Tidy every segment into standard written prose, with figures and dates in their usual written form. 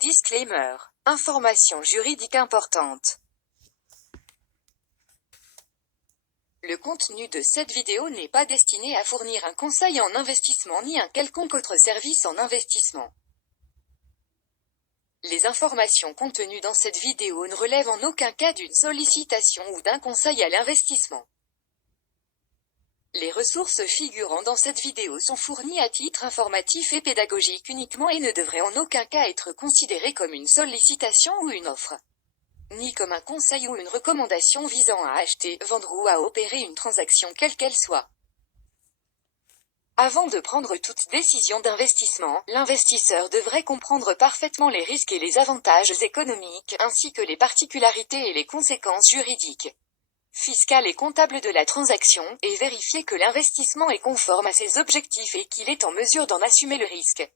Disclaimer. Information juridique importante. Le contenu de cette vidéo n'est pas destiné à fournir un conseil en investissement ni un quelconque autre service en investissement. Les informations contenues dans cette vidéo ne relèvent en aucun cas d'une sollicitation ou d'un conseil à l'investissement. Les ressources figurant dans cette vidéo sont fournies à titre informatif et pédagogique uniquement et ne devraient en aucun cas être considérées comme une sollicitation ou une offre, ni comme un conseil ou une recommandation visant à acheter, vendre ou à opérer une transaction quelle qu'elle soit. Avant de prendre toute décision d'investissement, l'investisseur devrait comprendre parfaitement les risques et les avantages économiques, ainsi que les particularités et les conséquences juridiques, fiscales et comptables de la transaction, et vérifier que l'investissement est conforme à ses objectifs et qu'il est en mesure d'en assumer le risque.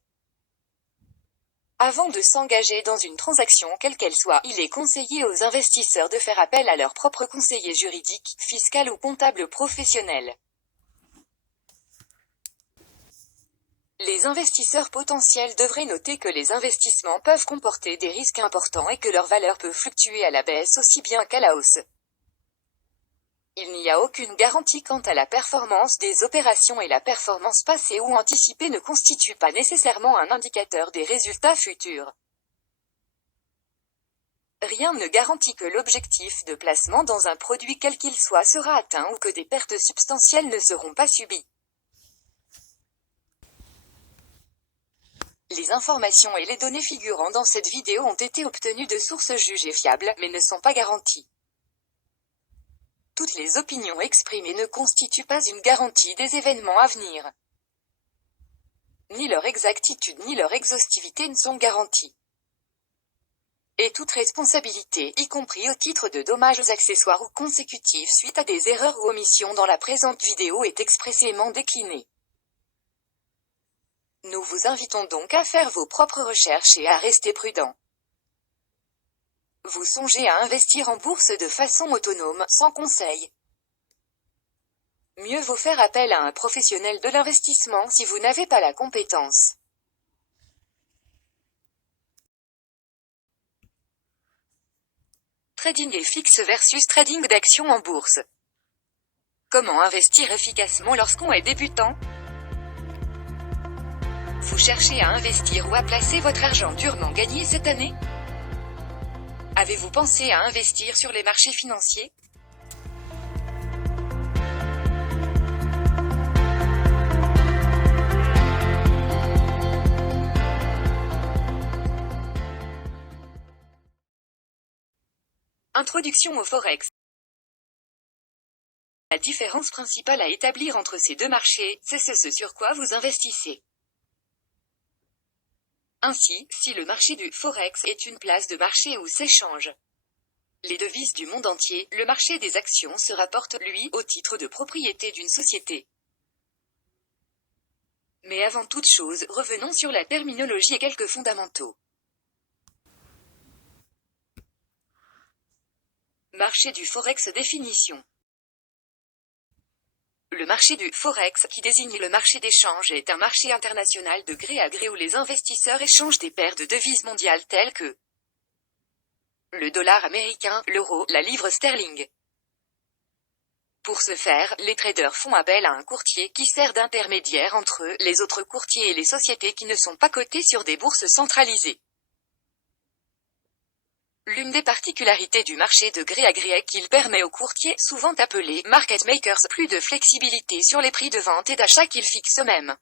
Avant de s'engager dans une transaction quelle qu'elle soit, il est conseillé aux investisseurs de faire appel à leur propre conseiller juridique, fiscal ou comptable professionnel. Les investisseurs potentiels devraient noter que les investissements peuvent comporter des risques importants et que leur valeur peut fluctuer à la baisse aussi bien qu'à la hausse. Il n'y a aucune garantie quant à la performance des opérations et la performance passée ou anticipée ne constitue pas nécessairement un indicateur des résultats futurs. Rien ne garantit que l'objectif de placement dans un produit quel qu'il soit sera atteint ou que des pertes substantielles ne seront pas subies. Les informations et les données figurant dans cette vidéo ont été obtenues de sources jugées fiables, mais ne sont pas garanties. Toutes les opinions exprimées ne constituent pas une garantie des événements à venir. Ni leur exactitude ni leur exhaustivité ne sont garanties. Et toute responsabilité, y compris au titre de dommages accessoires ou consécutifs suite à des erreurs ou omissions dans la présente vidéo, est expressément déclinée. Nous vous invitons donc à faire vos propres recherches et à rester prudent. Vous songez à investir en bourse de façon autonome, sans conseil. Mieux vaut faire appel à un professionnel de l'investissement si vous n'avez pas la compétence. Trading fixe versus trading d'actions en bourse. Comment investir efficacement lorsqu'on est débutant? Vous cherchez à investir ou à placer votre argent durement gagné cette année? Avez-vous pensé à investir sur les marchés financiers? Introduction au Forex. La différence principale à établir entre ces deux marchés, c'est ce sur quoi vous investissez. Ainsi, si le marché du Forex est une place de marché où s'échangent les devises du monde entier, le marché des actions se rapporte, lui, au titre de propriété d'une société. Mais avant toute chose, revenons sur la terminologie et quelques fondamentaux. Marché du Forex. Définition. Le marché du Forex, qui désigne le marché d'échange, est un marché international de gré à gré où les investisseurs échangent des paires de devises mondiales telles que le dollar américain, l'euro, la livre sterling. Pour ce faire, les traders font appel à un courtier qui sert d'intermédiaire entre eux, les autres courtiers et les sociétés qui ne sont pas cotées sur des bourses centralisées. L'une des particularités du marché de gré à gré est qu'il permet aux courtiers, souvent appelés market makers, plus de flexibilité sur les prix de vente et d'achat qu'ils fixent eux-mêmes.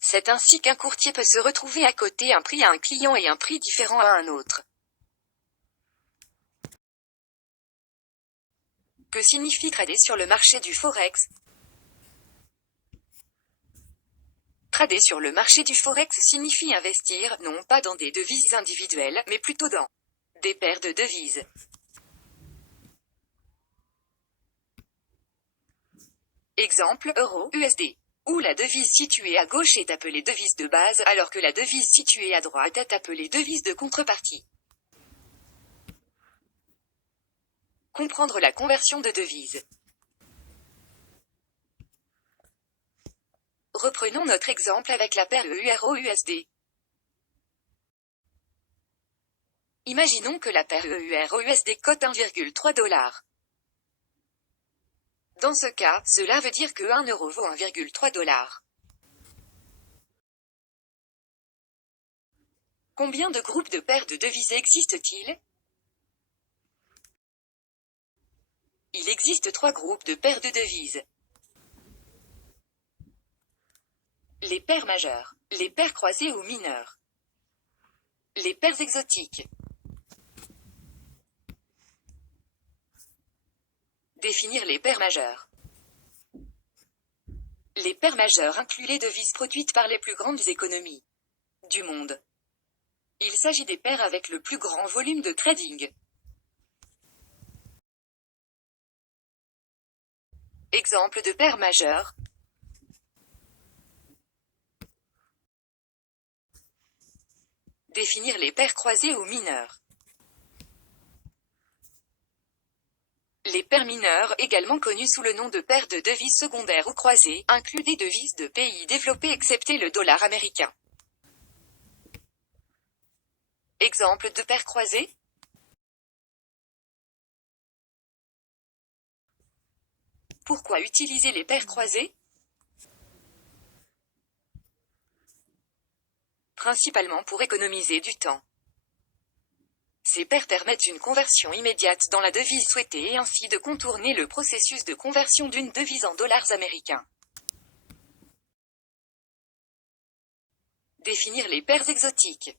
C'est ainsi qu'un courtier peut se retrouver à coter un prix à un client et un prix différent à un autre. Que signifie trader sur le marché du Forex? Trader sur le marché du Forex signifie investir, non pas dans des devises individuelles, mais plutôt dans des paires de devises. Exemple, euro, USD. Où la devise située à gauche est appelée devise de base, alors que la devise située à droite est appelée devise de contrepartie. Comprendre la conversion de devises. Reprenons notre exemple avec la paire EURO-USD. Imaginons que la paire EUR-USD cote 1,3 $. Dans ce cas, cela veut dire que 1 euro vaut 1,3 $. Combien de groupes de paires de devises existent-ils? Il existe 3 groupes de paires de devises. Les paires majeures, les paires croisées ou mineures, les paires exotiques. Définir les paires majeures. Les paires majeures incluent les devises produites par les plus grandes économies du monde. Il s'agit des paires avec le plus grand volume de trading. Exemple de paires majeures. Définir les paires croisées ou mineures. Les paires mineures, également connues sous le nom de paires de devises secondaires ou croisées, incluent des devises de pays développés excepté le dollar américain. Exemple de paires croisées. Pourquoi utiliser les paires croisées? Principalement pour économiser du temps. Ces paires permettent une conversion immédiate dans la devise souhaitée et ainsi de contourner le processus de conversion d'une devise en dollars américains. Définir les paires exotiques.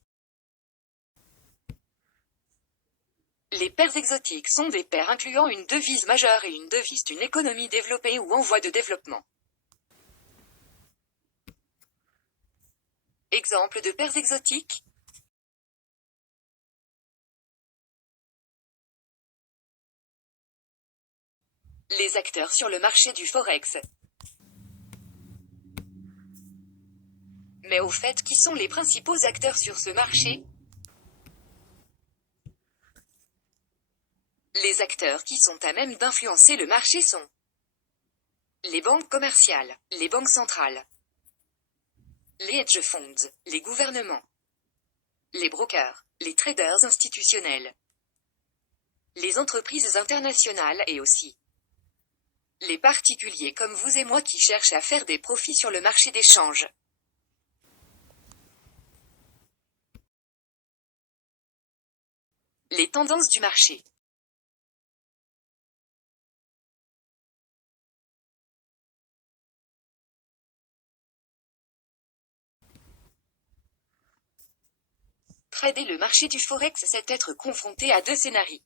Les paires exotiques sont des paires incluant une devise majeure et une devise d'une économie développée ou en voie de développement. Exemple de paires exotiques. Les acteurs sur le marché du Forex. Mais au fait, qui sont les principaux acteurs sur ce marché? Les acteurs qui sont à même d'influencer le marché sont les banques commerciales, les banques centrales, les hedge funds, les gouvernements, les brokers, les traders institutionnels, les entreprises internationales et aussi les particuliers comme vous et moi qui cherchent à faire des profits sur le marché d'échange. Les tendances du marché. Trader le marché du Forex, c'est être confronté à deux scénarios.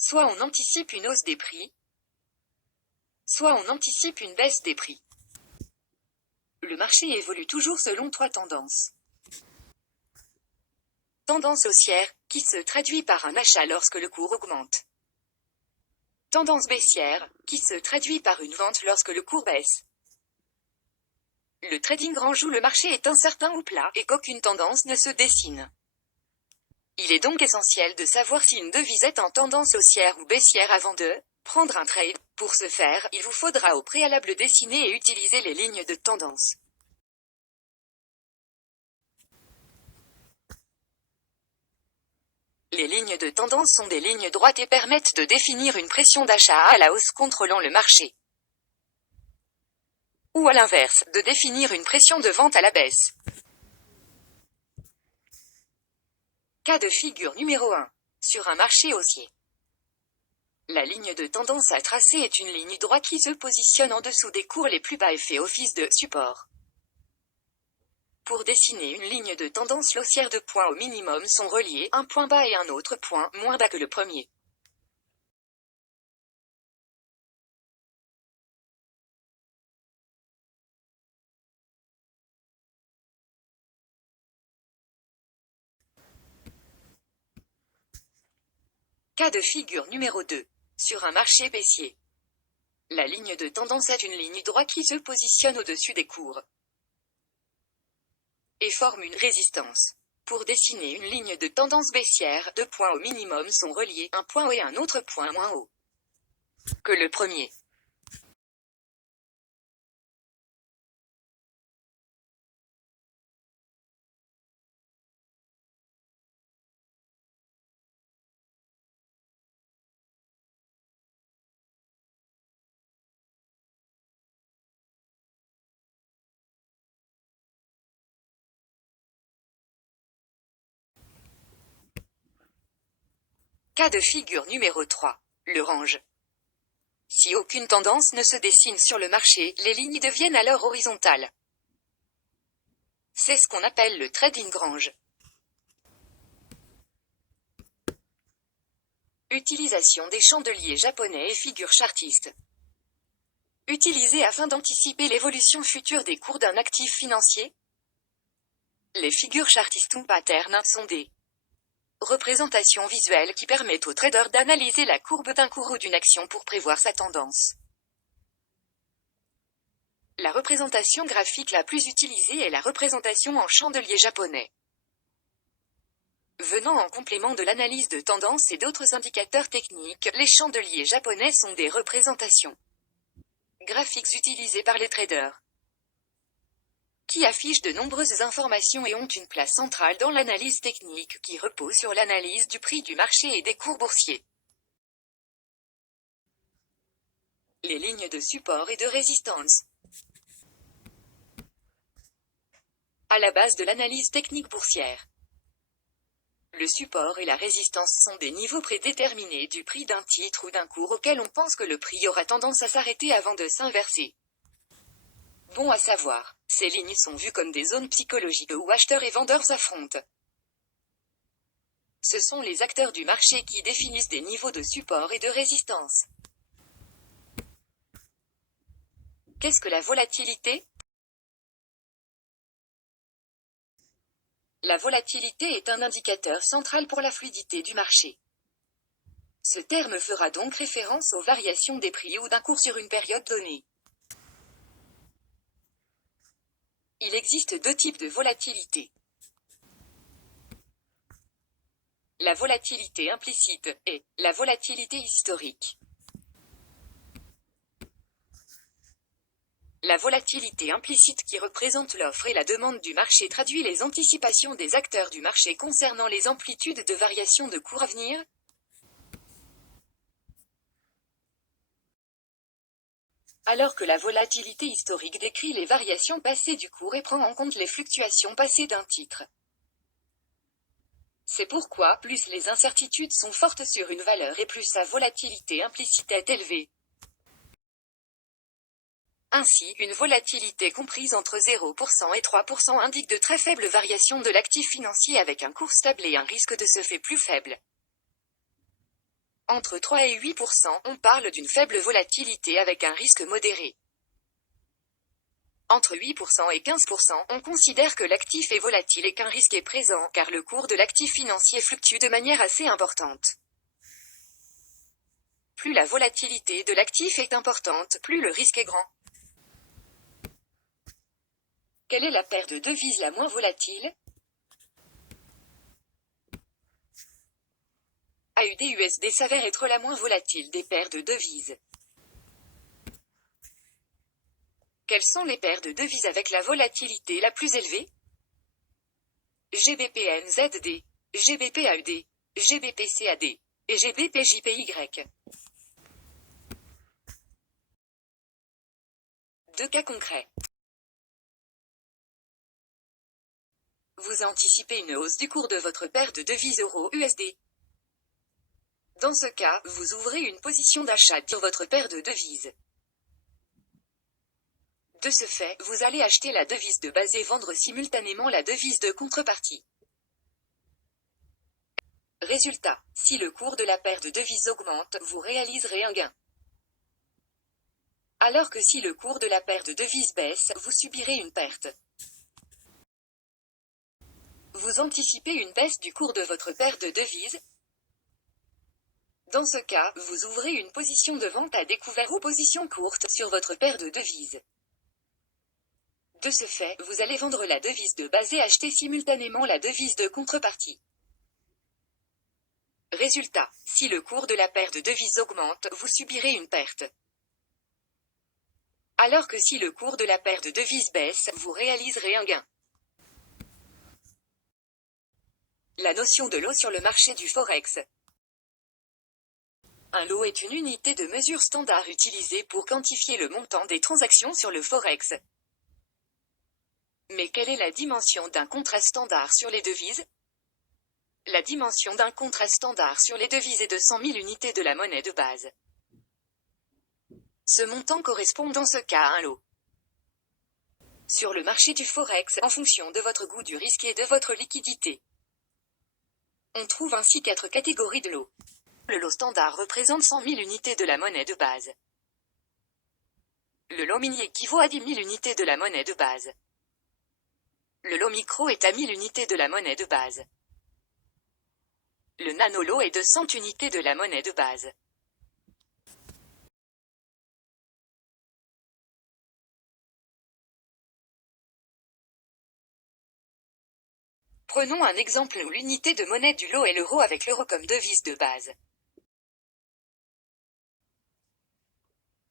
Soit on anticipe une hausse des prix, soit on anticipe une baisse des prix. Le marché évolue toujours selon 3 tendances. Tendance haussière, qui se traduit par un achat lorsque le cours augmente. Tendance baissière, qui se traduit par une vente lorsque le cours baisse. Le trading grand joue le marché est incertain ou plat et qu'aucune tendance ne se dessine. Il est donc essentiel de savoir si une devise est en tendance haussière ou baissière avant de prendre un trade. Pour ce faire, il vous faudra au préalable dessiner et utiliser les lignes de tendance. Les lignes de tendance sont des lignes droites et permettent de définir une pression d'achat à la hausse contrôlant le marché. Ou à l'inverse, de définir une pression de vente à la baisse. Cas de figure numéro 1. Sur un marché haussier. La ligne de tendance à tracer est une ligne droite qui se positionne en dessous des cours les plus bas et fait office de support. Pour dessiner une ligne de tendance, l'haussière de points au minimum sont reliés, un point bas et un autre point moins bas que le premier. Cas de figure numéro 2. Sur un marché baissier. La ligne de tendance est une ligne droite qui se positionne au-dessus des cours et forme une résistance. Pour dessiner une ligne de tendance baissière, deux points au minimum sont reliés, un point haut et un autre point moins haut que le premier. Cas de figure numéro 3. Le range. Si aucune tendance ne se dessine sur le marché, les lignes deviennent alors horizontales. C'est ce qu'on appelle le trading range. Utilisation des chandeliers japonais et figures chartistes. Utilisés afin d'anticiper l'évolution future des cours d'un actif financier. Les figures chartistes ou patterns sont des représentations visuelles qui permettent aux traders d'analyser la courbe d'un cours ou d'une action pour prévoir sa tendance. La représentation graphique la plus utilisée est la représentation en chandelier japonais. Venant en complément de l'analyse de tendance et d'autres indicateurs techniques, les chandeliers japonais sont des représentations graphiques utilisées par les traders, qui affichent de nombreuses informations et ont une place centrale dans l'analyse technique qui repose sur l'analyse du prix du marché et des cours boursiers. Les lignes de support et de résistance. À la base de l'analyse technique boursière, le support et la résistance sont des niveaux prédéterminés du prix d'un titre ou d'un cours auquel on pense que le prix aura tendance à s'arrêter avant de s'inverser. Bon à savoir, ces lignes sont vues comme des zones psychologiques où acheteurs et vendeurs s'affrontent. Ce sont les acteurs du marché qui définissent des niveaux de support et de résistance. Qu'est-ce que la volatilité ? La volatilité est un indicateur central pour la fluidité du marché. Ce terme fera donc référence aux variations des prix ou d'un cours sur une période donnée. Il existe deux types de volatilité. La volatilité implicite et la volatilité historique. La volatilité implicite qui représente l'offre et la demande du marché traduit les anticipations des acteurs du marché concernant les amplitudes de variation de cours à venir. Alors que la volatilité historique décrit les variations passées du cours et prend en compte les fluctuations passées d'un titre. C'est pourquoi plus les incertitudes sont fortes sur une valeur et plus sa volatilité implicite est élevée. Ainsi, une volatilité comprise entre 0% et 3% indique de très faibles variations de l'actif financier avec un cours stable et un risque de ce fait plus faible. Entre 3 et 8%, on parle d'une faible volatilité avec un risque modéré. Entre 8% et 15%, on considère que l'actif est volatile et qu'un risque est présent, car le cours de l'actif financier fluctue de manière assez importante. Plus la volatilité de l'actif est importante, plus le risque est grand. Quelle est la paire de devises la moins volatile ? AUD-USD s'avère être la moins volatile des paires de devises. Quelles sont les paires de devises avec la volatilité la plus élevée ? GBP-NZD, GBP-AUD, GBP-CAD et GBP-JPY. Deux cas concrets. Vous anticipez une hausse du cours de votre paire de devises euro-USD. Dans ce cas, vous ouvrez une position d'achat sur votre paire de devises. De ce fait, vous allez acheter la devise de base et vendre simultanément la devise de contrepartie. Résultat, si le cours de la paire de devises augmente, vous réaliserez un gain. Alors que si le cours de la paire de devises baisse, vous subirez une perte. Vous anticipez une baisse du cours de votre paire de devises ? Dans ce cas, vous ouvrez une position de vente à découvert ou position courte sur votre paire de devises. De ce fait, vous allez vendre la devise de base et acheter simultanément la devise de contrepartie. Résultat, si le cours de la paire de devises augmente, vous subirez une perte. Alors que si le cours de la paire de devises baisse, vous réaliserez un gain. La notion de lot sur le marché du Forex. Un lot est une unité de mesure standard utilisée pour quantifier le montant des transactions sur le Forex. Mais quelle est la dimension d'un contrat standard sur les devises ? La dimension d'un contrat standard sur les devises est de 100 000 unités de la monnaie de base. Ce montant correspond dans ce cas à un lot. Sur le marché du Forex, en fonction de votre goût du risque et de votre liquidité. On trouve ainsi 4 catégories de lots. Le lot standard représente 100 000 unités de la monnaie de base. Le lot mini équivaut à 10 000 unités de la monnaie de base. Le lot micro est à 1000 unités de la monnaie de base. Le nano-lot est de 100 unités de la monnaie de base. Prenons un exemple où l'unité de monnaie du lot est l'euro avec l'euro comme devise de base.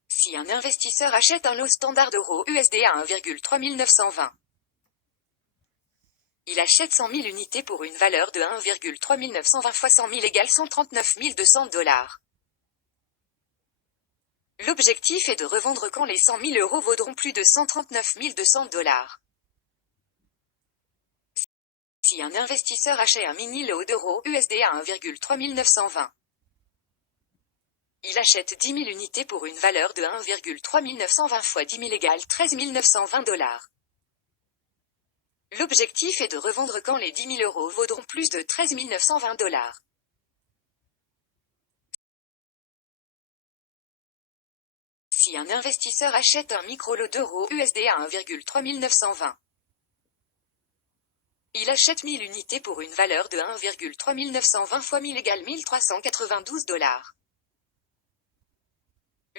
Si un investisseur achète un lot standard euro USD à 1,3920, il achète 100 000 unités pour une valeur de 1,3920 fois 100 000 égale 139 200 $. L'objectif est de revendre quand les 100 000 euros vaudront plus de 139 200 $. Si un investisseur achète un mini-lot d'euros USD à 1,3920, il achète 10 000 unités pour une valeur de 1,3920 fois 10 000 égale 13 920 $. L'objectif est de revendre quand les 10 000 euros vaudront plus de 13 920 $. Si un investisseur achète un micro-lot d'euros USD à 1,3920, il achète 1000 unités pour une valeur de 1,3920 fois 1000 égale 1392 $.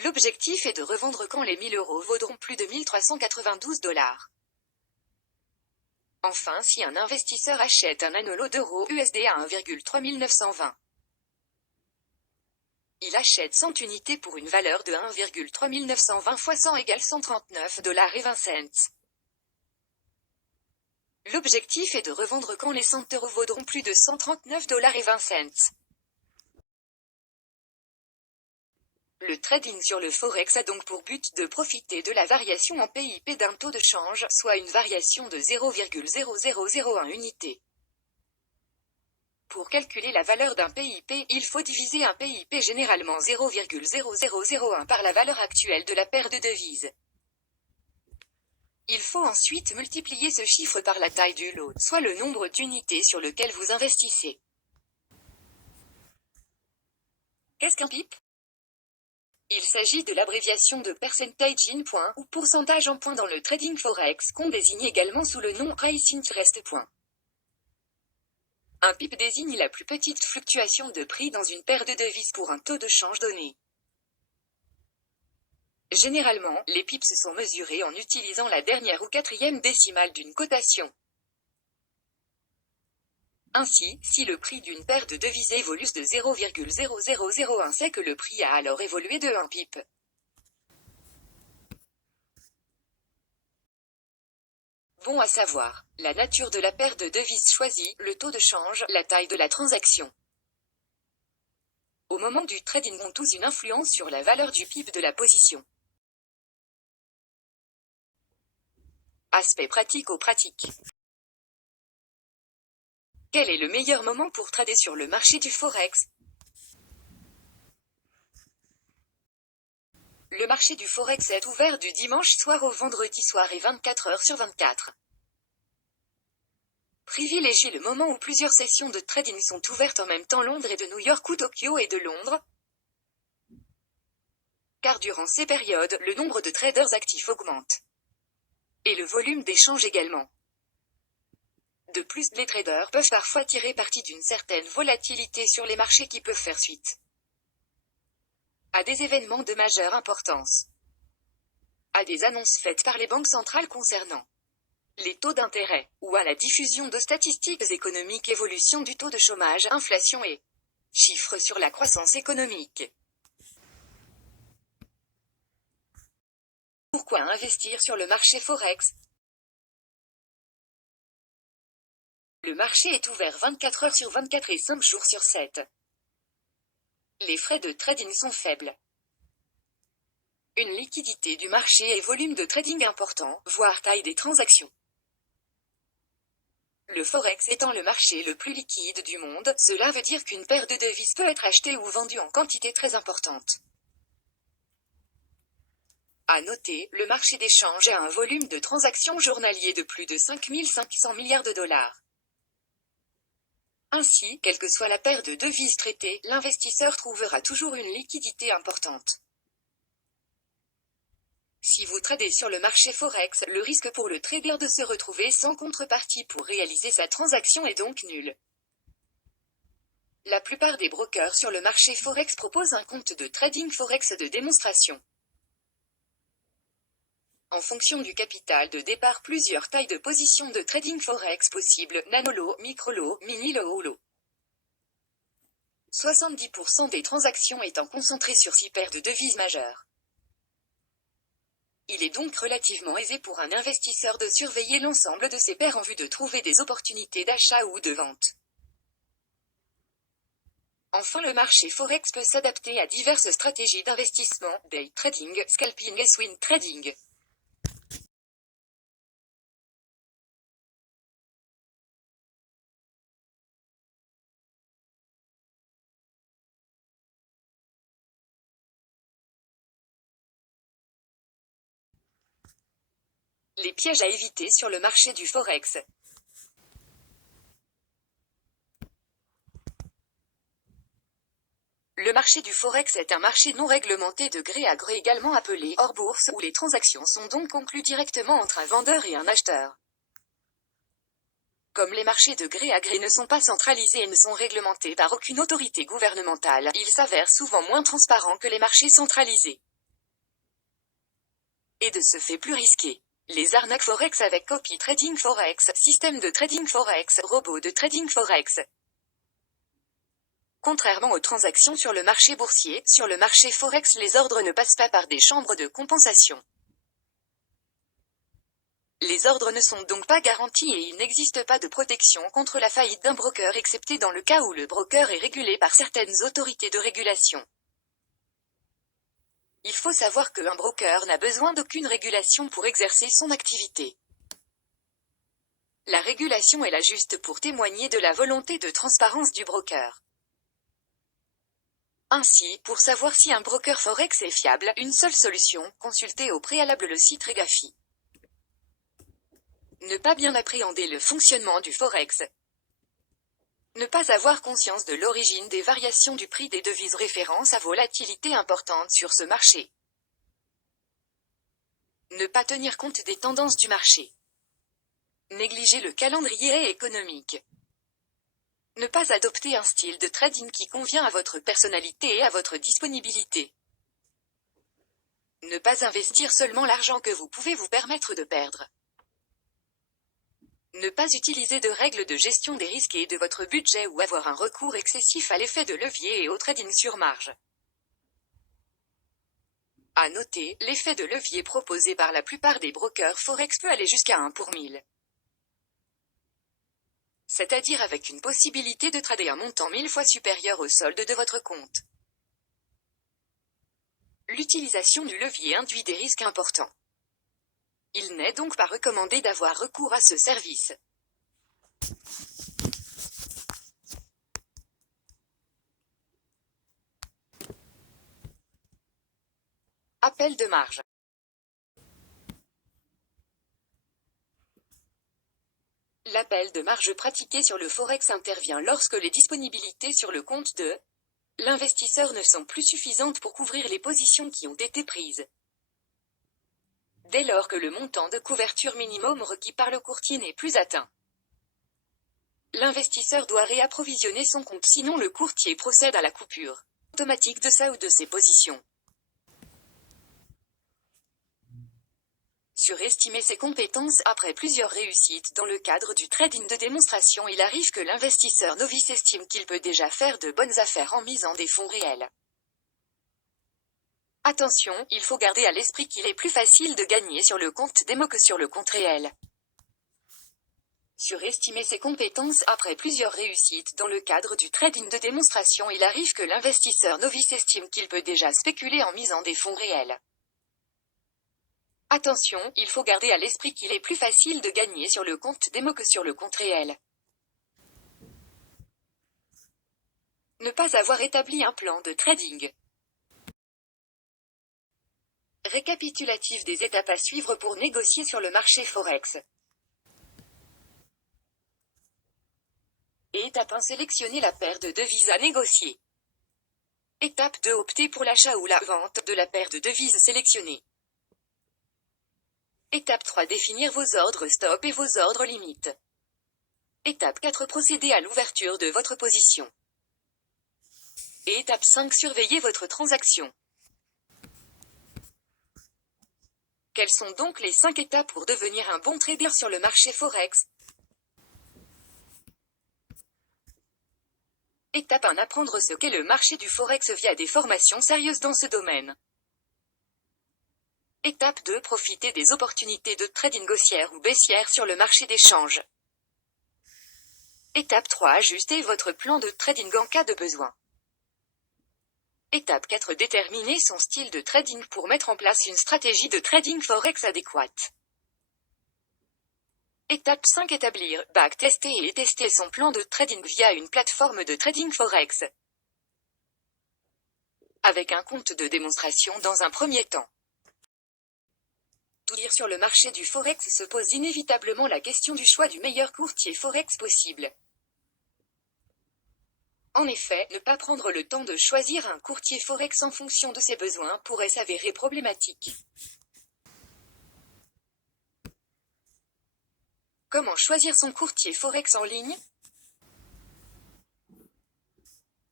L'objectif est de revendre quand les 1000 euros vaudront plus de 1392 $. Enfin, si un investisseur achète un nano-lot d'euros USD à 1,3920, il achète 100 unités pour une valeur de 1,3920 fois 100 égale 139 $ et 20 cents. L'objectif est de revendre quand les 100 euros vaudront plus de 139 $ et 20 cents. Le trading sur le Forex a donc pour but de profiter de la variation en PIP d'un taux de change, soit une variation de 0,0001 unité. Pour calculer la valeur d'un PIP, il faut diviser un PIP généralement 0,0001 par la valeur actuelle de la paire de devises. Il faut ensuite multiplier ce chiffre par la taille du lot, soit le nombre d'unités sur lequel vous investissez. Qu'est-ce qu'un PIP? Il s'agit de l'abréviation de percentage in point ou pourcentage en point dans le trading forex, qu'on désigne également sous le nom price interest point. Un PIP désigne la plus petite fluctuation de prix dans une paire de devises pour un taux de change donné. Généralement, les pips sont mesurés en utilisant la dernière ou quatrième décimale d'une cotation. Ainsi, si le prix d'une paire de devises évolue de 0,0001, c'est que le prix a alors évolué de 1 pip. Bon à savoir, la nature de la paire de devises choisie, le taux de change, la taille de la transaction. Au moment du trading ont tous une influence sur la valeur du pip de la position. Aspect pratico-pratique. Quel est le meilleur moment pour trader sur le marché du Forex? Le marché du Forex est ouvert du dimanche soir au vendredi soir et 24 heures sur 24. Privilégiez le moment où plusieurs sessions de trading sont ouvertes en même temps Londres et de New York ou Tokyo et de Londres. Car durant ces périodes, le nombre de traders actifs augmente. Et le volume d'échange également. De plus, les traders peuvent parfois tirer parti d'une certaine volatilité sur les marchés qui peuvent faire suite à des événements de majeure importance, à des annonces faites par les banques centrales concernant les taux d'intérêt, ou à la diffusion de statistiques économiques, évolution du taux de chômage, inflation et chiffres sur la croissance économique. Pourquoi investir sur le marché Forex? Le marché est ouvert 24 heures sur 24 et 5 jours sur 7. Les frais de trading sont faibles. Une liquidité du marché et volume de trading important, voire taille des transactions. Le Forex étant le marché le plus liquide du monde, cela veut dire qu'une paire de devises peut être achetée ou vendue en quantité très importante. À noter, le marché d'échange a un volume de transactions journalier de plus de 5 500 milliards de dollars. Ainsi, quelle que soit la paire de devises traitée, l'investisseur trouvera toujours une liquidité importante. Si vous tradez sur le marché Forex, le risque pour le trader de se retrouver sans contrepartie pour réaliser sa transaction est donc nul. La plupart des brokers sur le marché Forex proposent un compte de trading Forex de démonstration. En fonction du capital de départ, plusieurs tailles de positions de trading Forex possibles, nano-lot, micro-lot, mini-lot ou lot. 70% des transactions étant concentrées sur 6 paires de devises majeures. Il est donc relativement aisé pour un investisseur de surveiller l'ensemble de ces paires en vue de trouver des opportunités d'achat ou de vente. Enfin, le marché Forex peut s'adapter à diverses stratégies d'investissement, day trading, scalping et swing trading. Les pièges à éviter sur le marché du Forex. Le marché du Forex est un marché non réglementé de gré à gré, également appelé hors bourse, où les transactions sont donc conclues directement entre un vendeur et un acheteur. Comme les marchés de gré à gré ne sont pas centralisés et ne sont réglementés par aucune autorité gouvernementale, ils s'avèrent souvent moins transparents que les marchés centralisés. Et de ce fait plus risqués. Les arnaques Forex avec copy trading Forex, système de trading Forex, robot de trading Forex. Contrairement aux transactions sur le marché boursier, sur le marché Forex les ordres ne passent pas par des chambres de compensation. Les ordres ne sont donc pas garantis et il n'existe pas de protection contre la faillite d'un broker excepté dans le cas où le broker est régulé par certaines autorités de régulation. Il faut savoir qu'un broker n'a besoin d'aucune régulation pour exercer son activité. La régulation est là juste pour témoigner de la volonté de transparence du broker. Ainsi, pour savoir si un broker Forex est fiable, une seule solution, consulter au préalable le site Regafi. Ne pas bien appréhender le fonctionnement du Forex. Ne pas avoir conscience de l'origine des variations du prix des devises références à volatilité importante sur ce marché. Ne pas tenir compte des tendances du marché. Négliger le calendrier économique. Ne pas adopter un style de trading qui convient à votre personnalité et à votre disponibilité. Ne pas investir seulement l'argent que vous pouvez vous permettre de perdre. Ne pas utiliser de règles de gestion des risques et de votre budget ou avoir un recours excessif à l'effet de levier et au trading sur marge. À noter, l'effet de levier proposé par la plupart des brokers Forex peut aller jusqu'à 1 pour 1000. C'est-à-dire avec une possibilité de trader un montant 1000 fois supérieur au solde de votre compte. L'utilisation du levier induit des risques importants. Il n'est donc pas recommandé d'avoir recours à ce service. Appel de marge. L'appel de marge pratiqué sur le Forex intervient lorsque les disponibilités sur le compte de l'investisseur ne sont plus suffisantes pour couvrir les positions qui ont été prises. Dès lors que le montant de couverture minimum requis par le courtier n'est plus atteint. L'investisseur doit réapprovisionner son compte, sinon le courtier procède à la coupure automatique de sa ou de ses positions. Surestimer ses compétences. Après plusieurs réussites dans le cadre du trading de démonstration, il arrive que l'investisseur novice estime qu'il peut déjà faire de bonnes affaires en misant des fonds réels. Attention, il faut garder à l'esprit qu'il est plus facile de gagner sur le compte démo que sur le compte réel. Surestimer ses compétences. Après plusieurs réussites dans le cadre du trading de démonstration, il arrive que l'investisseur novice estime qu'il peut déjà spéculer en misant des fonds réels. Attention, il faut garder à l'esprit qu'il est plus facile de gagner sur le compte démo que sur le compte réel. Ne pas avoir établi un plan de trading. Récapitulatif des étapes à suivre pour négocier sur le marché Forex. Étape 1. Sélectionner la paire de devises à négocier. Étape 2. Opter pour l'achat ou la vente de la paire de devises sélectionnée. Étape 3. Définir vos ordres stop et vos ordres limites. Étape 4. Procéder à l'ouverture de votre position. Et étape 5. Surveiller votre transaction. Quelles sont donc les 5 étapes pour devenir un bon trader sur le marché Forex? Étape 1. Apprendre ce qu'est le marché du Forex via des formations sérieuses dans ce domaine. Étape 2. Profiter des opportunités de trading haussière ou baissière sur le marché des changes. Étape 3. Ajuster votre plan de trading en cas de besoin. Étape 4. Déterminer son style de trading pour mettre en place une stratégie de trading Forex adéquate. Étape 5. Établir, backtester et tester son plan de trading via une plateforme de trading Forex. Avec un compte de démonstration dans un premier temps. Tout dire sur le marché du Forex se pose inévitablement la question du choix du meilleur courtier Forex possible. En effet, ne pas prendre le temps de choisir un courtier Forex en fonction de ses besoins pourrait s'avérer problématique. Comment choisir son courtier Forex en ligne?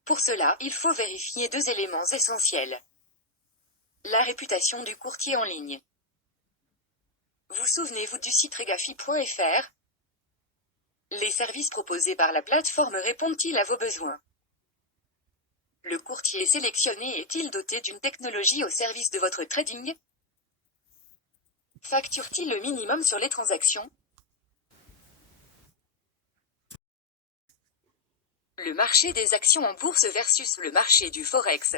Pour cela, il faut vérifier 2 éléments essentiels. La réputation du courtier en ligne. Vous souvenez-vous du site regafi.fr? Les services proposés par la plateforme répondent-ils à vos besoins? Le courtier sélectionné est-il doté d'une technologie au service de votre trading? Facture-t-il le minimum sur les transactions? Le marché des actions en bourse versus le marché du Forex.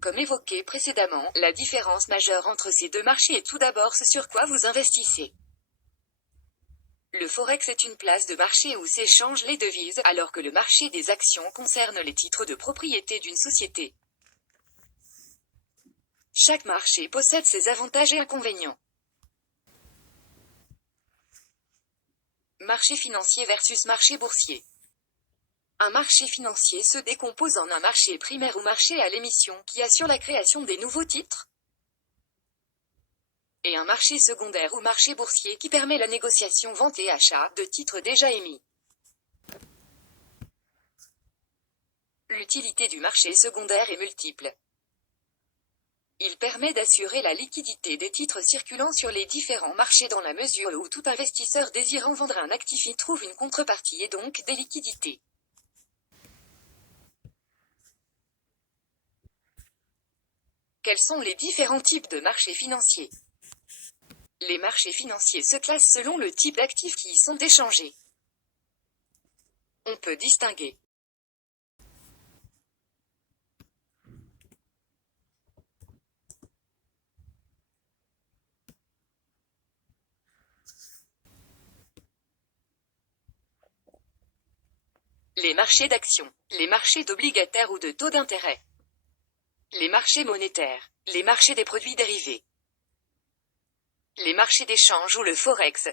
Comme évoqué précédemment, la différence majeure entre ces deux marchés est tout d'abord ce sur quoi vous investissez. Le Forex est une place de marché où s'échangent les devises, alors que le marché des actions concerne les titres de propriété d'une société. Chaque marché possède ses avantages et inconvénients. Marché financier versus marché boursier. Un marché financier se décompose en un marché primaire ou marché à l'émission qui assure la création des nouveaux titres, et un marché secondaire ou marché boursier qui permet la négociation vente et achat de titres déjà émis. L'utilité du marché secondaire est multiple. Il permet d'assurer la liquidité des titres circulant sur les différents marchés dans la mesure où tout investisseur désirant vendre un actif y trouve une contrepartie et donc des liquidités. Quels sont les différents types de marchés financiers? Les marchés financiers se classent selon le type d'actifs qui y sont échangés. On peut distinguer les marchés d'actions, les marchés d'obligataires ou de taux d'intérêt, les marchés monétaires, les marchés des produits dérivés, les marchés d'échange ou le Forex,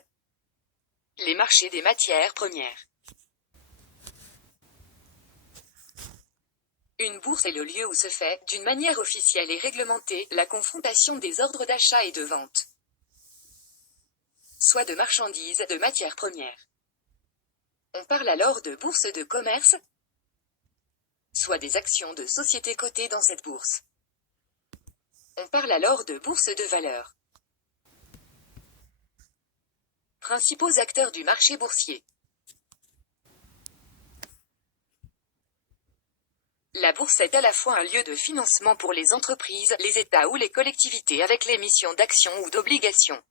les marchés des matières premières. Une bourse est le lieu où se fait, d'une manière officielle et réglementée, la confrontation des ordres d'achat et de vente, soit de marchandises, de matières premières. On parle alors de bourse de commerce, soit des actions de sociétés cotées dans cette bourse. On parle alors de bourse de valeur. Principaux acteurs du marché boursier. La bourse est à la fois un lieu de financement pour les entreprises, les États ou les collectivités avec l'émission d'actions ou d'obligations,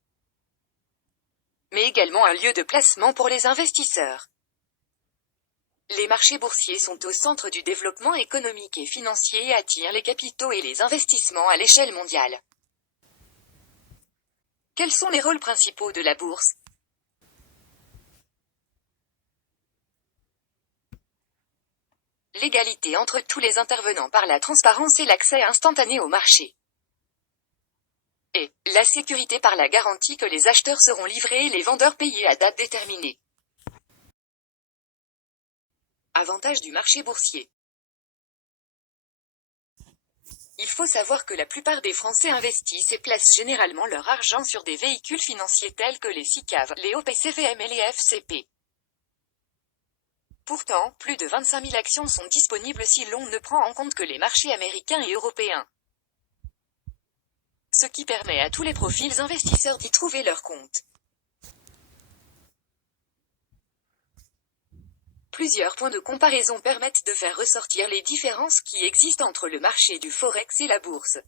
mais également un lieu de placement pour les investisseurs. Les marchés boursiers sont au centre du développement économique et financier et attirent les capitaux et les investissements à l'échelle mondiale. Quels sont les rôles principaux de la bourse? L'égalité entre tous les intervenants par la transparence et l'accès instantané au marché. Et la sécurité par la garantie que les acheteurs seront livrés et les vendeurs payés à date déterminée. Avantages du marché boursier. Il faut savoir que la plupart des Français investissent et placent généralement leur argent sur des véhicules financiers tels que les SICAV, les OPCVM et les FCP. Pourtant, plus de 25 000 actions sont disponibles si l'on ne prend en compte que les marchés américains et européens. Ce qui permet à tous les profils investisseurs d'y trouver leur compte. Plusieurs points de comparaison permettent de faire ressortir les différences qui existent entre le marché du Forex et la bourse.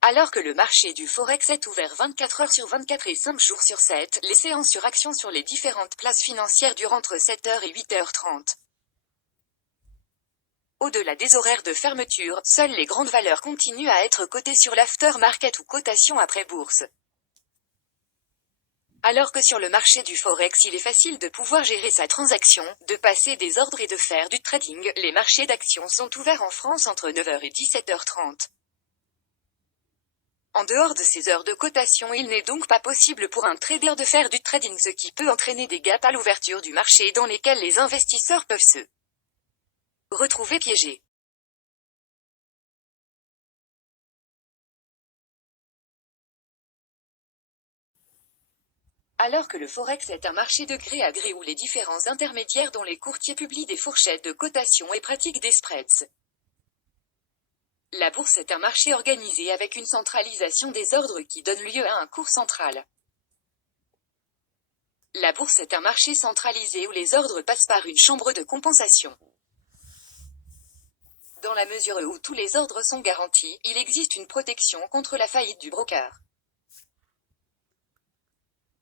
Alors que le marché du Forex est ouvert 24 heures sur 24 et 5 jours sur 7, les séances sur action sur les différentes places financières durent entre 7h et 8h30. Au-delà des horaires de fermeture, seules les grandes valeurs continuent à être cotées sur l'aftermarket ou cotation après bourse. Alors que sur le marché du Forex il est facile de pouvoir gérer sa transaction, de passer des ordres et de faire du trading, les marchés d'actions sont ouverts en France entre 9h et 17h30. En dehors de ces heures de cotation, il n'est donc pas possible pour un trader de faire du trading, ce qui peut entraîner des gaps à l'ouverture du marché dans lesquels les investisseurs peuvent se retrouver piégés. Alors que le Forex est un marché de gré à gré où les différents intermédiaires dont les courtiers publient des fourchettes de cotation et pratiquent des spreads. La bourse est un marché organisé avec une centralisation des ordres qui donne lieu à un cours central. La bourse est un marché centralisé où les ordres passent par une chambre de compensation. Dans la mesure où tous les ordres sont garantis, il existe une protection contre la faillite du broker.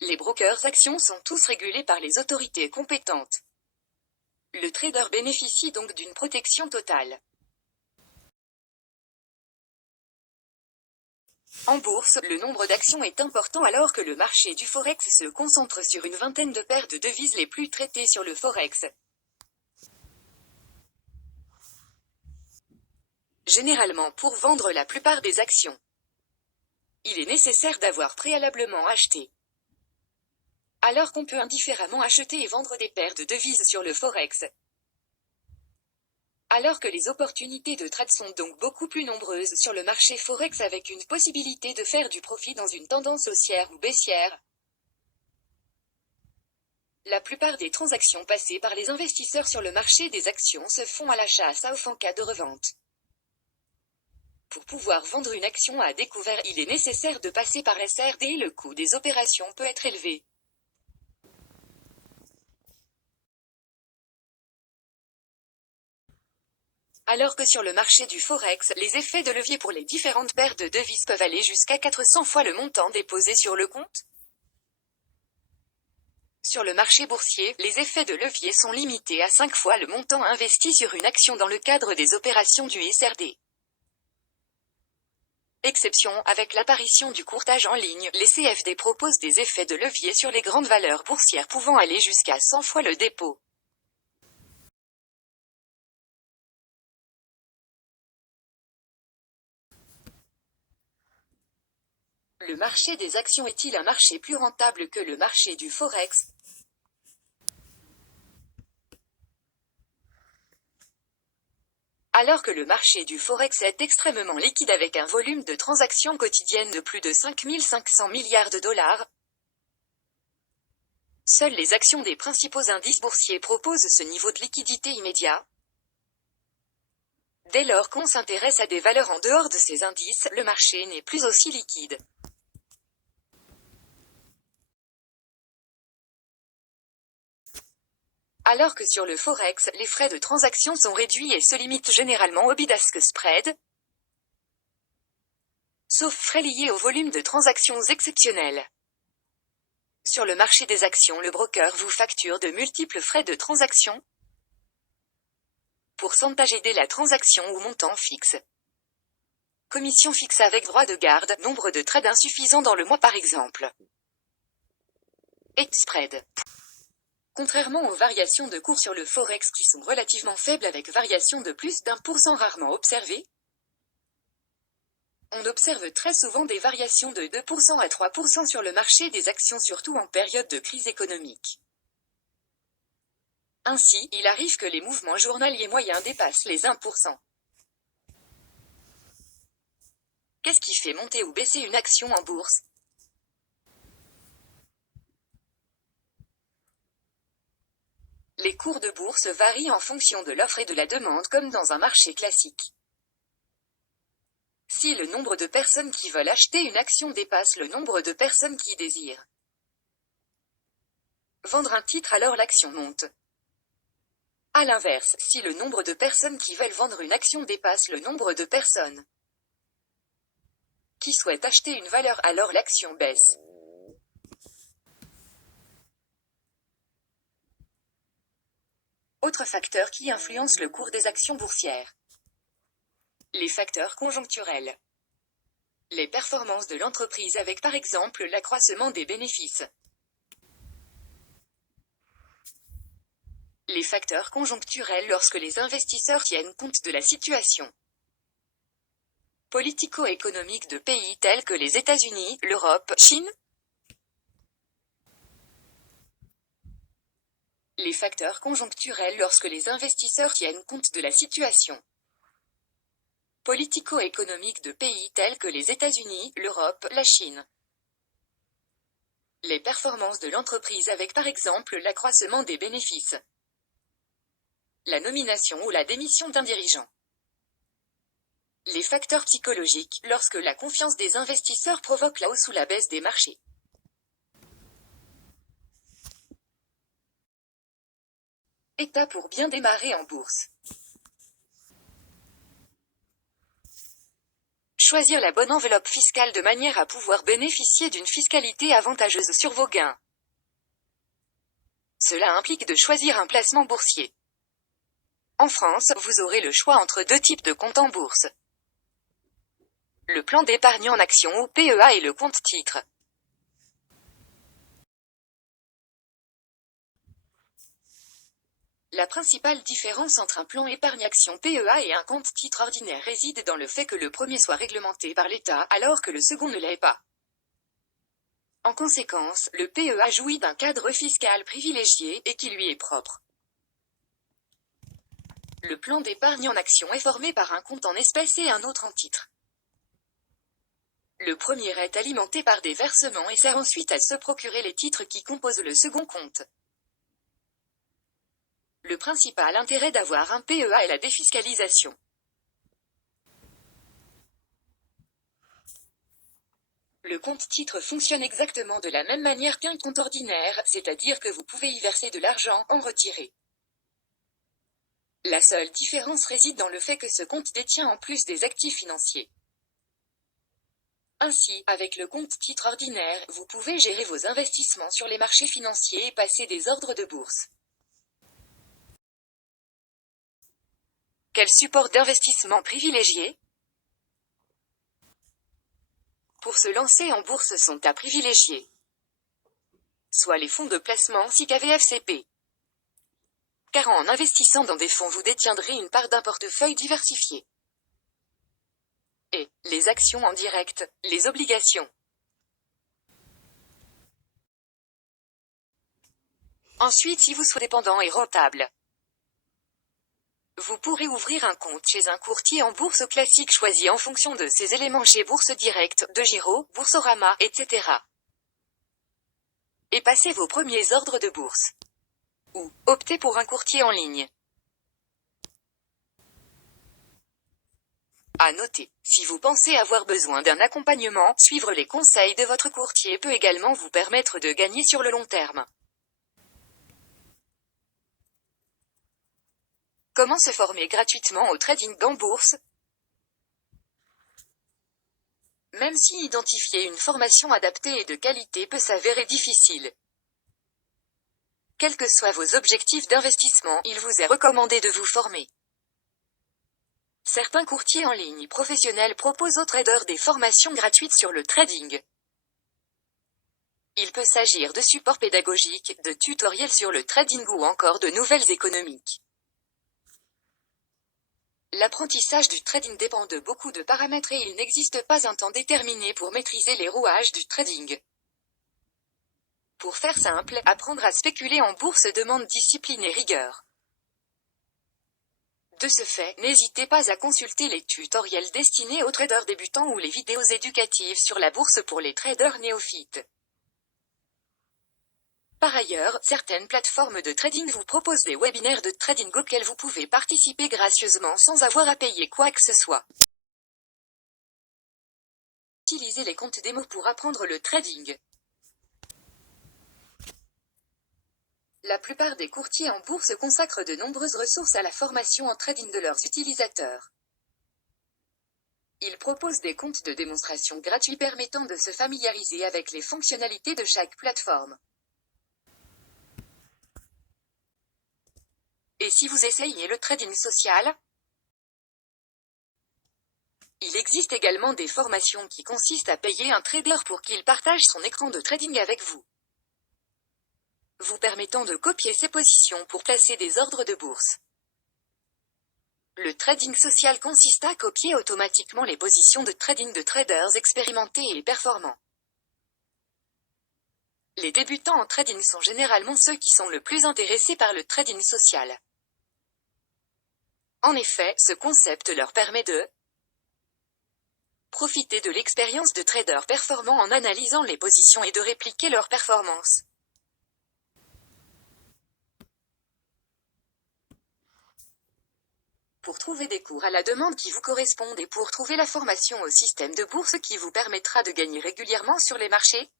Les brokers actions sont tous régulés par les autorités compétentes. Le trader bénéficie donc d'une protection totale. En bourse, le nombre d'actions est important alors que le marché du Forex se concentre sur une vingtaine de paires de devises les plus traitées sur le Forex. Généralement pour vendre la plupart des actions, il est nécessaire d'avoir préalablement acheté. Alors qu'on peut indifféremment acheter et vendre des paires de devises sur le Forex. Alors que les opportunités de trade sont donc beaucoup plus nombreuses sur le marché Forex avec une possibilité de faire du profit dans une tendance haussière ou baissière. La plupart des transactions passées par les investisseurs sur le marché des actions se font à l'achat à sauf en cas de revente. Pour pouvoir vendre une action à découvert, il est nécessaire de passer par SRD et le coût des opérations peut être élevé. Alors que sur le marché du Forex, les effets de levier pour les différentes paires de devises peuvent aller jusqu'à 400 fois le montant déposé sur le compte. Sur le marché boursier, les effets de levier sont limités à 5 fois le montant investi sur une action dans le cadre des opérations du SRD. Exception, avec l'apparition du courtage en ligne, les CFD proposent des effets de levier sur les grandes valeurs boursières pouvant aller jusqu'à 100 fois le dépôt. Le marché des actions est-il un marché plus rentable que le marché du Forex? Alors que le marché du Forex est extrêmement liquide avec un volume de transactions quotidiennes de plus de 5 500 milliards de dollars, seules les actions des principaux indices boursiers proposent ce niveau de liquidité immédiat. Dès lors qu'on s'intéresse à des valeurs en dehors de ces indices, le marché n'est plus aussi liquide. Alors que sur le Forex, les frais de transaction sont réduits et se limitent généralement au bid-ask spread, sauf frais liés au volume de transactions exceptionnelles. Sur le marché des actions, le broker vous facture de multiples frais de transaction, pourcentage aidé la transaction ou montant fixe. Commission fixe avec droit de garde, nombre de trades insuffisant dans le mois par exemple. Et spread. Contrairement aux variations de cours sur le forex qui sont relativement faibles avec variations de plus d'1% rarement observées, on observe très souvent des variations de 2% à 3% sur le marché des actions, surtout en période de crise économique. Ainsi, il arrive que les mouvements journaliers moyens dépassent les 1%. Qu'est-ce qui fait monter ou baisser une action en bourse? Les cours de bourse varient en fonction de l'offre et de la demande comme dans un marché classique. Si le nombre de personnes qui veulent acheter une action dépasse le nombre de personnes qui désirent vendre un titre, alors l'action monte. À l'inverse, si le nombre de personnes qui veulent vendre une action dépasse le nombre de personnes qui souhaitent acheter une valeur, alors l'action baisse. Autre facteur qui influence le cours des actions boursières. Les facteurs conjoncturels. Les performances de l'entreprise avec par exemple l'accroissement des bénéfices. Les facteurs conjoncturels lorsque les investisseurs tiennent compte de la situation politico-économique de pays tels que les États-Unis, l'Europe, Chine. Les facteurs conjoncturels lorsque les investisseurs tiennent compte de la situation politico-économique de pays tels que les États-Unis, l'Europe, la Chine. Les performances de l'entreprise avec par exemple l'accroissement des bénéfices. La nomination ou la démission d'un dirigeant. Les facteurs psychologiques, lorsque la confiance des investisseurs provoque la hausse ou la baisse des marchés. État pour bien démarrer en bourse. Choisir la bonne enveloppe fiscale de manière à pouvoir bénéficier d'une fiscalité avantageuse sur vos gains. Cela implique de choisir un placement boursier. En France, vous aurez le choix entre deux types de comptes en bourse. Le plan d'épargne en actions ou PEA et le compte titre. La principale différence entre un plan épargne-action PEA et un compte titre ordinaire réside dans le fait que le premier soit réglementé par l'État alors que le second ne l'est pas. En conséquence, le PEA jouit d'un cadre fiscal privilégié et qui lui est propre. Le plan d'épargne en action est formé par un compte en espèces et un autre en titre. Le premier est alimenté par des versements et sert ensuite à se procurer les titres qui composent le second compte. Le principal intérêt d'avoir un PEA est la défiscalisation. Le compte titre fonctionne exactement de la même manière qu'un compte ordinaire, c'est-à-dire que vous pouvez y verser de l'argent, en retirer. La seule différence réside dans le fait que ce compte détient en plus des actifs financiers. Ainsi, avec le compte titre ordinaire, vous pouvez gérer vos investissements sur les marchés financiers et passer des ordres de bourse. Quel support d'investissement privilégié? Pour se lancer en bourse sont à privilégier soit les fonds de placement SIC AVFCP. Car en investissant dans des fonds vous détiendrez une part d'un portefeuille diversifié. Et les actions en direct, les obligations. Ensuite, si vous souhaitez dépendant et rentable, vous pourrez ouvrir un compte chez un courtier en bourse classique choisi en fonction de ses éléments chez Bourse Direct, De Giro, Boursorama, etc. Et passer vos premiers ordres de bourse. Ou opter pour un courtier en ligne. À noter, si vous pensez avoir besoin d'un accompagnement, suivre les conseils de votre courtier peut également vous permettre de gagner sur le long terme. Comment se former gratuitement au trading en bourse? même si identifier une formation adaptée et de qualité peut s'avérer difficile. Quels que soient vos objectifs d'investissement, il vous est recommandé de vous former. Certains courtiers en ligne professionnels proposent aux traders des formations gratuites sur le trading. Il peut s'agir de supports pédagogiques, de tutoriels sur le trading ou encore de nouvelles économiques. L'apprentissage du trading dépend de beaucoup de paramètres et il n'existe pas un temps déterminé pour maîtriser les rouages du trading. Pour faire simple, apprendre à spéculer en bourse demande discipline et rigueur. De ce fait, n'hésitez pas à consulter les tutoriels destinés aux traders débutants ou les vidéos éducatives sur la bourse pour les traders néophytes. Par ailleurs, certaines plateformes de trading vous proposent des webinaires de trading auxquels vous pouvez participer gracieusement sans avoir à payer quoi que ce soit. Utilisez les comptes démo pour apprendre le trading. La plupart des courtiers en bourse consacrent de nombreuses ressources à la formation en trading de leurs utilisateurs. Ils proposent des comptes de démonstration gratuits permettant de se familiariser avec les fonctionnalités de chaque plateforme. Et si vous essayez le trading social? Il existe également des formations qui consistent à payer un trader pour qu'il partage son écran de trading avec vous, vous permettant de copier ses positions pour placer des ordres de bourse. Le trading social consiste à copier automatiquement les positions de trading de traders expérimentés et performants. Les débutants en trading sont généralement ceux qui sont le plus intéressés par le trading social. En effet, ce concept leur permet de profiter de l'expérience de traders performants en analysant les positions et de répliquer leur performance. Pour trouver des cours à la demande qui vous correspondent et pour trouver la formation au système de bourse qui vous permettra de gagner régulièrement sur les marchés,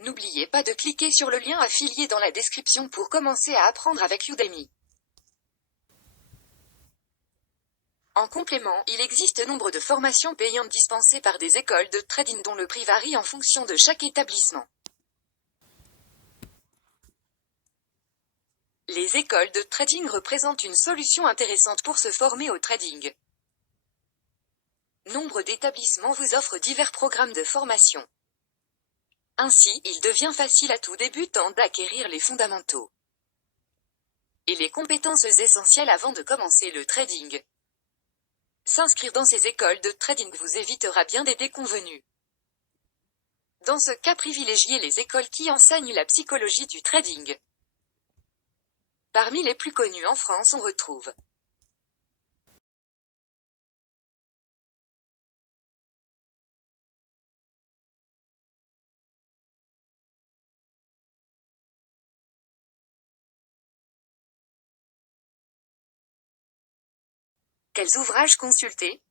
n'oubliez pas de cliquer sur le lien affilié dans la description pour commencer à apprendre avec Udemy. En complément, il existe nombre de formations payantes dispensées par des écoles de trading dont le prix varie en fonction de chaque établissement. Les écoles de trading représentent une solution intéressante pour se former au trading. Nombre d'établissements vous offrent divers programmes de formation. Ainsi, il devient facile à tout débutant d'acquérir les fondamentaux et les compétences essentielles avant de commencer le trading. S'inscrire dans ces écoles de trading vous évitera bien des déconvenues. Dans ce cas, privilégiez les écoles qui enseignent la psychologie du trading. Parmi les plus connues en France, on retrouve Quels ouvrages consulter?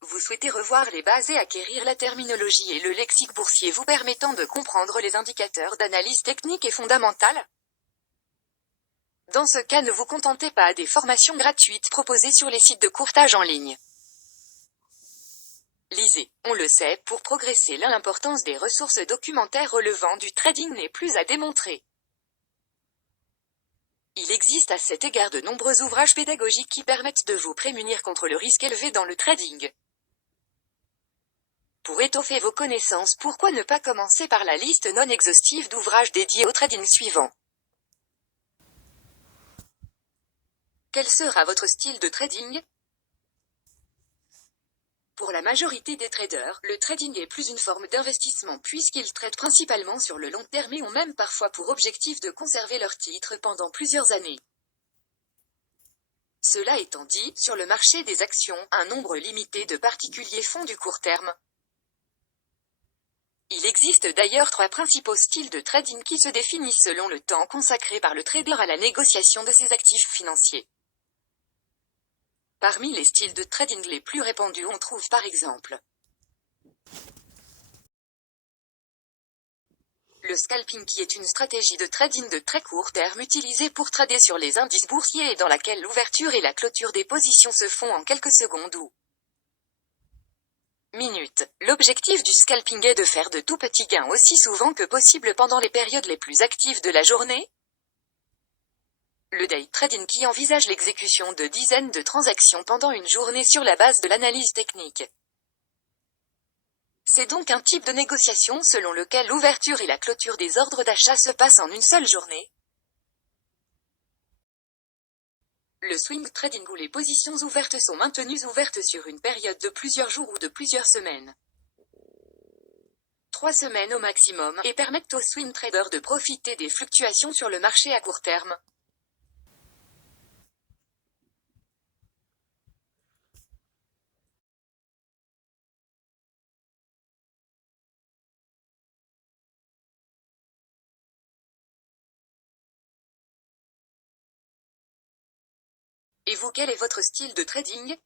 Vous souhaitez revoir les bases et acquérir la terminologie et le lexique boursier vous permettant de comprendre les indicateurs d'analyse technique et fondamentale? Dans ce cas, ne vous contentez pas des formations gratuites proposées sur les sites de courtage en ligne. Lisez, on le sait, pour progresser l'importance des ressources documentaires relevant du trading n'est plus à démontrer. Il existe à cet égard de nombreux ouvrages pédagogiques qui permettent de vous prémunir contre le risque élevé dans le trading. Pour étoffer vos connaissances, pourquoi ne pas commencer par la liste non exhaustive d'ouvrages dédiés au trading suivant? Quel sera votre style de trading? Pour la majorité des traders, le trading est plus une forme d'investissement puisqu'ils traitent principalement sur le long terme et ont même parfois pour objectif de conserver leurs titres pendant plusieurs années. Cela étant dit, sur le marché des actions, un nombre limité de particuliers font du court terme. Il existe d'ailleurs 3 principaux styles de trading qui se définissent selon le temps consacré par le trader à la négociation de ses actifs financiers. Parmi les styles de trading les plus répandus, on trouve par exemple le scalping qui est une stratégie de trading de très court terme utilisée pour trader sur les indices boursiers et dans laquelle l'ouverture et la clôture des positions se font en quelques secondes ou minutes. L'objectif du scalping est de faire de tout petits gains aussi souvent que possible pendant les périodes les plus actives de la journée. Le day trading qui envisage l'exécution de dizaines de transactions pendant une journée sur la base de l'analyse technique. C'est donc un type de négociation selon lequel l'ouverture et la clôture des ordres d'achat se passent en une seule journée. Le swing trading où les positions ouvertes sont maintenues ouvertes sur une période de plusieurs jours ou de plusieurs semaines. 3 semaines au maximum, et permettent aux swing traders de profiter des fluctuations sur le marché à court terme. Et vous, quel est votre style de trading ?